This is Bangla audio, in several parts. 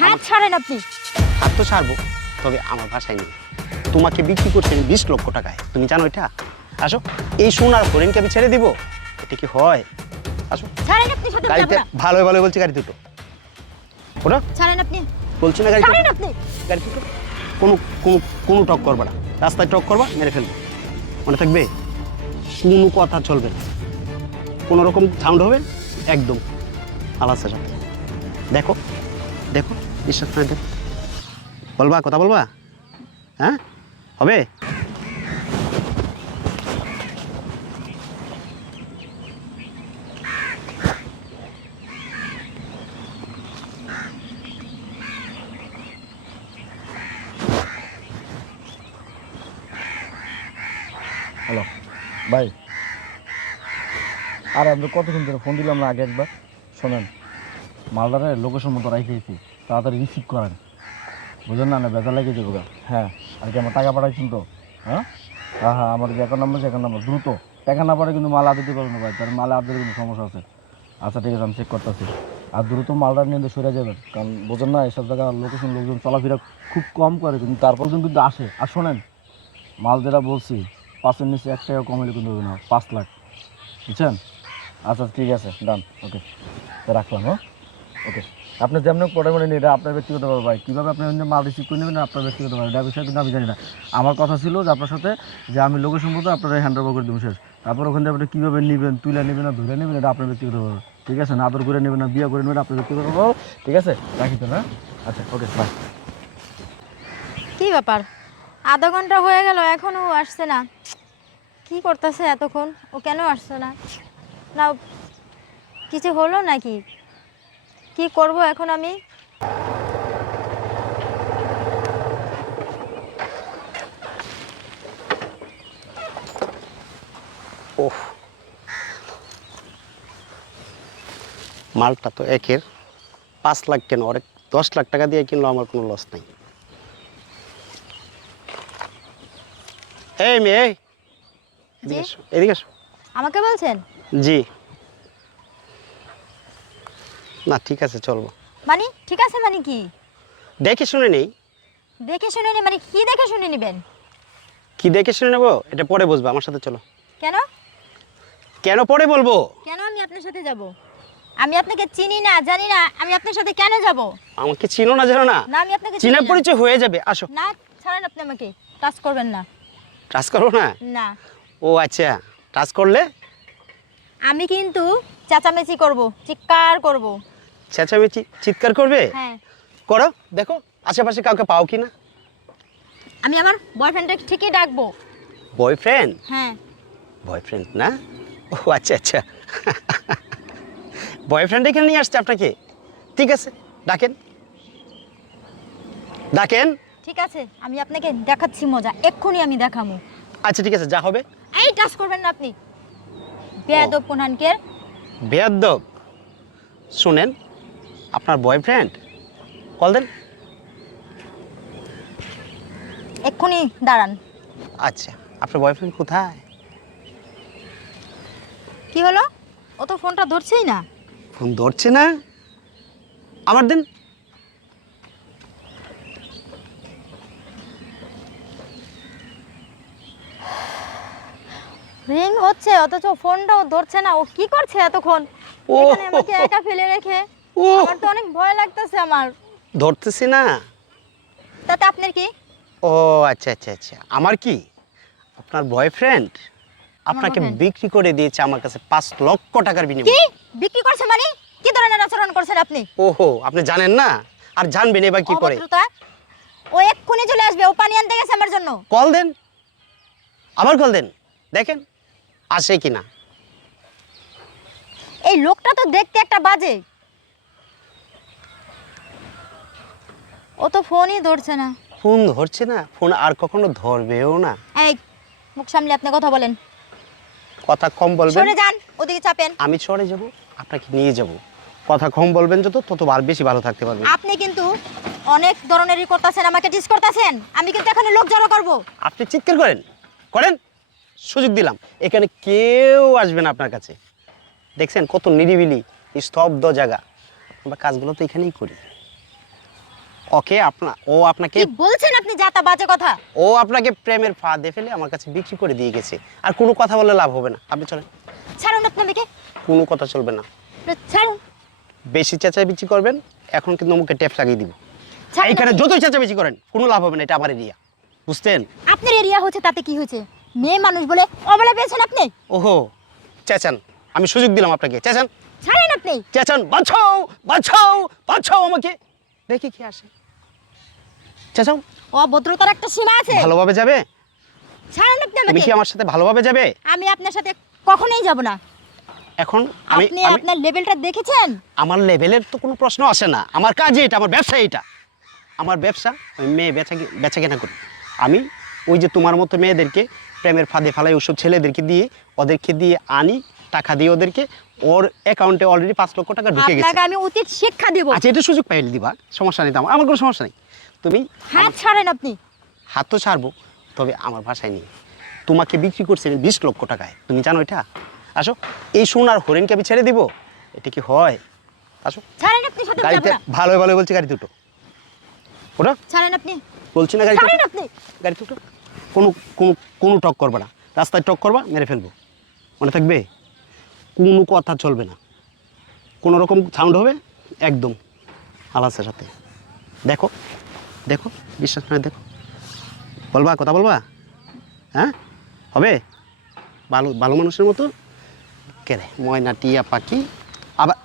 হাত ছাড়েন আপনি। হাত তো ছাড়বো, তবে আমার ভাষায় নেই। তোমাকে বিক্রি করছেন 20 লক্ষ টাকায়, তুমি জানো এটা? আসো, এই সোনার হরিণকে আমি ছেড়ে দিব? এটা কি হয়? আসো, ছাড়েন আপনি, সাথে গাড়িতে যাব না। ভালো ভালো বলছি, গাড়ি দুটো ওটা ছাড়েন আপনি, বলছি না, গাড়ি ছাড়েন আপনি। গাড়ি দুটো কোনো কোনো কোনো টক করবা না, রাস্তায় টক করবা মেরে ফেলবে, মনে থাকবে? কোনো কথা চলবে না, কোনো রকম সাউন্ড হবে একদম আলাদা সাথে। দেখো দেখো, বিশ্বাস করে দেখো, বলবা, কথা বলবা? হ্যাঁ, হবে? হ্যালো ভাই, আর আমি কতক্ষণ ধরে ফোন দিলাম না আগে একবার? শোনেন, মালদারের লোকেশন মতো রাখিয়েছি, তাড়াতাড়ি রিসিভ করেন, বুঝলেন না? না বেজা লেগে যাবো। হ্যাঁ, আর কি আমার টাকা পাঠাইছেন তো? হ্যাঁ হ্যাঁ হ্যাঁ, আমার যে অ্যাকাউন্ট নাম্বার, অ্যাকাউন্ট নাম্বার দ্রুত। টাকা না পারে কিন্তু মাল আর দিতে পারবেন না ভাই, তার মালে আর দিলে কিন্তু সমস্যা আছে। আচ্ছা ঠিক আছে, আমি চেক করতেছি। আর দ্রুত মালদার নিয়ে সরে যাবেন, কারণ বোঝেন না এসব জায়গায় লোকেশন লোকজন চলাফেরা খুব কম করে, কিন্তু তারপর কিন্তু আসে। আর শোনেন, মাল যেটা বলছি 5-এর নিচে 1 টাকা কম হলে কিন্তু হবে না, 5 লাখ, বুঝছেন? আচ্ছা ঠিক আছে, ডান, ওকে, রাখলাম। হ্যাঁ, ওকে। আপনি যেমন পড়ে মনে নিন, এটা আপনার ব্যক্তিগত ব্যাপার ভাই। কীভাবে আপনি মাল রিসিভ করে নেবেন আপনার ব্যক্তিগত ব্যাপার, এটা বিষয়ে কিন্তু আমি জানি না। আমার কথা ছিল যে আপনার সাথে যে আমি লোকেশন মতো আপনারা হ্যান্ড ওভার করে দেবো, শেষ। তারপর ওখান থেকে আপনি কীভাবে নেবেন, তুলে নেবেন না ধরে নেবেন, এটা আপনার ব্যক্তিগত ব্যাপার, ঠিক আছে? না আদর করে নেবেন না বিয়ে করে নেবেন, আপনার ব্যক্তিগত ব্যাপার, ঠিক আছে? রাখি তো না? আচ্ছা ওকে, বাই। কি ব্যাপার, আধা ঘন্টা হয়ে গেল এখনো আসছে না? কি করতেছে এতক্ষণ? ও কেন আসছে না? না কিছু হলো নাকি? কি করব এখন আমি? ওহ, মালটা তো একের 5 লাখ কেন, অনেক 10 লাখ টাকা দিয়ে কিনলো, আমার কোনো লস নাই। এই মেয়ে, এদিকে এসো, এদিকে এসো। আমাকে বলছেন? জি, না ঠিক আছে, চলবো। মানে ঠিক আছে মানে কি? দেখে শুনে নেই। দেখে শুনে নি মানে কি দেখে শুনে নেবেন? কি দেখে শুনে নেবো এটা পরে বুঝবো, আমার সাথে চলো। কেন? কেন পরে বলবো? কেন আমি আপনার সাথে যাব? আমি আপনাকে চিনি না, জানি না, আমি আপনার সাথে কেন যাব? আমাকে চিনো না, জানো না? না, আমি আপনাকে চিনি চিনা না। পরিচয় হয়ে যাবে, আসো। না, ছাড়েন আপনি, আমাকে টাচ করবেন না। টাচ করো না? না, ও আচ্ছা, টাচ করলে আমি কিন্তু চেঁচামেচি করব, চিৎকার করব। চেঁচামেচি চিৎকার করবে? হ্যাঁ, করো, দেখো আশেপাশে কাউকে পাও কি না। আমি আমার বয়ফ্রেন্ডকে ঠিকই ডাকবো। বয়ফ্রেন্ড? হ্যাঁ, বয়ফ্রেন্ড না? ও আচ্ছা আচ্ছা, বয়ফ্রেন্ড এখানে নিয়ে আসছে আপনাকে? ঠিক আছে, ডাকেন ডাকেন। ঠিক আছে, আমি আপনাকে দেখাচ্ছি মজা, এক্ষুনি আমি দেখাবো। আচ্ছা ঠিক আছে, যা হবে। এই টাচ করবেন না আপনি, বেয়াদব কোনহানকের। বেয়াদব? শুনেন, আপনার বয়ফ্রেন্ড, কল দেন। এক্ষুনি দাঁড়ান। আচ্ছা, আপনার বয়ফ্রেন্ড কোথায়? কি হলো? ও তো ফোনটা ধরছেই না। ফোন ধরছে না? আবার দেন। রিং হচ্ছে অথচ ফোনটাও ধরছে না। ও কি করছে এতক্ষণ ও এখানে আমাকে একা ফেলে রেখে? ও আমার তো অনেক ভয় লাগতেছে আমার। ধরতেছি না? তাতে আপনার কি? ও আচ্ছা আচ্ছা আচ্ছা, আমার কি? আপনার বয়ফ্রেন্ড আপনাকে boyfriend। বিক্রি করে দিয়েছে আমার কাছে 5 লক্ষ টাকার কি বিনিময়ে। বিক্রি করছে মানে? কি ধরনের আচরণ করছেন আপনি? ওহো, আপনি জানেন না? আর জানবেন এবার কি করে? অভদ্রতা। ও এক্ষুনি চলে আসবে, ও পানি আনতে গেছে আমার জন্য। কল দেন, আবার কল দেন, দেখেন আসে কিনা। এই লোকটা তো দেখতে একটা বাজে। ও তো ফোনই ধরছে না। ফোন ধরছে না? ফোন আর কখনো ধরবেও না। এই, মুখ সামলে আপনি কথা বলেন। কথা কম বলবেন। সরে যান, ওদিকে চাপেন। আমি সরে যাব, আপনাকে নিয়ে যাব। কথা কম বলবেন যত, তত বেশি ভালো থাকতে পারবেন। আপনি কিন্তু অনেক ধরনেরই করতেছেন, আমাকে ডিস করতেছেন। আমি কিন্তু এখানে লোক জড়ো করব। আপনি চিৎকার করেন, করেন, সুযোগ দিলাম। এখানে কেউ আসবে না আপনার কাছে। দেখছেন কত নিরিবিলি স্তব্ধ জায়গা। আমরা কাজগুলো তো এখানেই করি। ওকে ও আপনাকে কি বলছেন আপনি যা তা বাজে কথা? ও আপনাকে প্রেমের ফাঁদে ফেলে আমার কাছে বিক্রি করে দিয়ে গেছে। আর কোনো কথা বললে লাভ হবে না, আপনি চলেন। ছাড়ুন আপনি আমাকে, কোনো কথা চলবে না। ছাড়ুন। বেশি চেঁচামেচি করবেন এখন কিন্তু মুখে টেপ লাগিয়ে দিব। ছাড়ুন এইখানে আপনি। যতই চেঁচামেচি করেন কোনো লাভ হবে না, এটা আমার এরিয়া, বুঝতেন? আপনার এরিয়া হচ্ছে তাতে কি হয়েছে? মেয়ে মানুষ বলে অবলা পেয়েছেন আপনি। ওহো, চেঁচান, আমি সুযোগ দিলাম আপনাকে, চেঁচান ছাড়েন আপনি। চেঁচান, বাঁচাও বাঁচাও বাঁচাও আমাকে, দেখি কি আসে। চেঁচাও। অভদ্রতার একটা সীমা আছে। ভালোভাবে যাবে? ছাড়েন আপনি তুমি আমাকে। কি আমার সাথে ভালোভাবে যাবে? আমি আপনার সাথে কখনোই যাব না। এখন আমি আপনি আপনার লেভেলটা দেখেছেন? আমার লেভেলের তো কোনো প্রশ্ন আসে না, আমার কাজই এটা, আমার ব্যবসা এটা, আমার ব্যবসা। আমি মেয়ে বেচা কেনা করি। আমি ওই যে তোমার মতো মেয়েদেরকে প্রেমের ফাঁদে ফালাই ওসব ছেলেদেরকে দিয়ে ওদেরকে দিয়ে আনি, টাকা দিয়ে ওদেরকে, ওর অ্যাকাউন্টে অলরেডি 5 লক্ষ টাকা ঢুকে গেছে। আপনাকে আমি উচিত শিক্ষা দেব। আচ্ছা, এটা সুযোগ পাইলে দিবা, সমস্যা নেই তো, আমার কোনো সমস্যা নেই। তুমি হাত ছাড়েন আপনি। হাত তো ছাড়বো, তবে আমার ভাষায় নেই। তোমাকে বিক্রি করছেন 20 লক্ষ টাকায়, তুমি জানো এটা? আসো, এই সোনার হরিণকে আমি ছেড়ে দিব? এটা কি হয়? আসো ছাড়েন আপনি, সাথে যাব গাড়িতে, না। ভালো ভালো বলছি, গাড়িতে উঠো। ওঠো ছাড়েন আপনি। বলছি না, গাড়িতে ছাড়েন উঠো। আপনি। গাড়িতে উঠো। কোনো কোনো কোনো টক করবে না, রাস্তায় টক করবা মেরে ফেলবো, মনে থাকবে? কোনো কথা চলবে না, কোনো রকম সাউন্ড হবে একদম আলাসের সাথে। দেখো দেখো, বিশ্বাস নয় দেখো, বলবা, কথা বলবা? হ্যাঁ, হবে? ভালো ভালো মানুষের মতো। কেরে ময়না টিয়া পাখি, আবার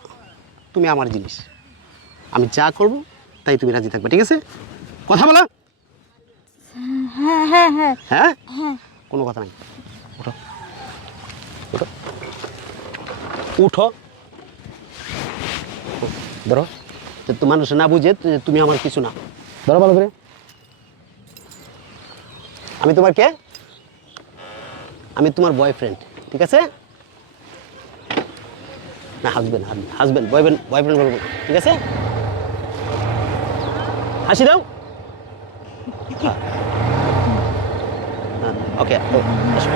তুমি আমার জিনিস, আমি যা করব তাই তুমি রাজি থাকবে, ঠিক আছে? কথা বলা? হ্যাঁ হ্যাঁ হ্যাঁ হ্যাঁ, হ্যাঁ। কোনো কথা নাই। উঠো উঠো উঠো, ধরো, তো মানুষ না বুঝে যে তুমি আমার কিছু না। ধরো ভালো করে। আমি তোমার কে? আমি তোমার বয়ফ্রেন্ড, ঠিক আছে? না, হাজবেন্ড হাজবেন্ড বয়ফ্রেন্ড বলবো না, ঠিক আছে? হাসি দাও। ওকে, আসো।